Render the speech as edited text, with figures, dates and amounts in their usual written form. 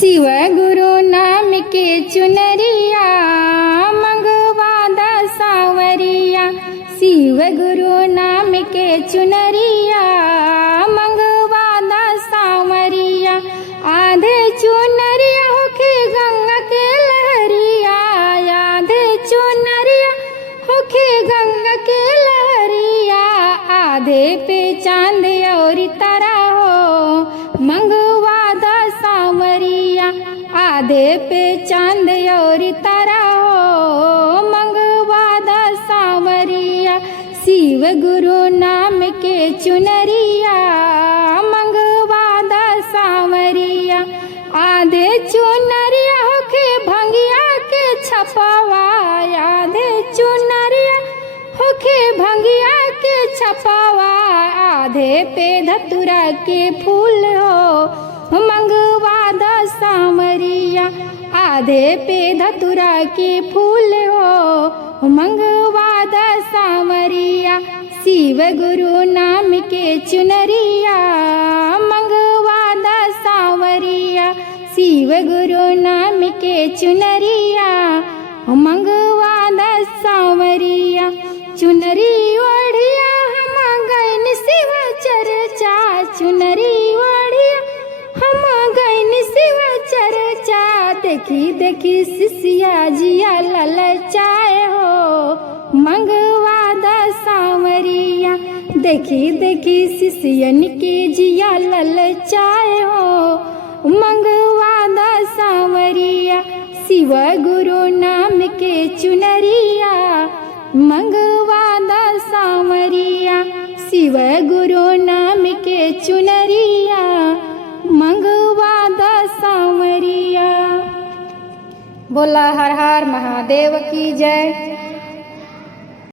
शिव गुरु नाम के चुनरिया मंगवा द सावरिया। शिव गुरु नाम के चुनरिया मंगवा द सावरिया। आधे चुनरिया होके गंगा के लहरिया, आधे चुनरिया होके गंगा के लहरिया। आधे पे चांद और तारा हो मंगवा द सावरिया। आधे पे चांद और तारा हो मंगवा द सावरिया। शिव गुरु नाम के चुनरिया मंगवा द सावरिया। आधे चुनरिया होके भंगिया के छपावा, आधे चुनरिया होके भंगिया के छपावा। आधे पे धतुरा के फूल हो मंगवा द सावरिया। आधे पे धतुरा के फूल हो मंगवा द सावरिया। शिव गुरु नाम के चुनरिया मंगवा द सावरिया। शिव गुरु नाम के चुनरिया मंगवा द सावरिया। चुनरी ओढ़िया हम गैन शिव चर्चा, चुनरी ओढ़िया हम गैन शिव चर्चा। देखी देखी शिष्या जिया ललचाए हो मंगवा द सावरिया। देखी देखी शिष्यन के जिया ललचाए हो मंगवा द सावरिया। शिव गुरु नाम के चुनरिया मंगवा द सावरिया। शिव गुरु नाम के चुनरिया मंगवा द सावरिया। बोला हर हर महादेव की जय।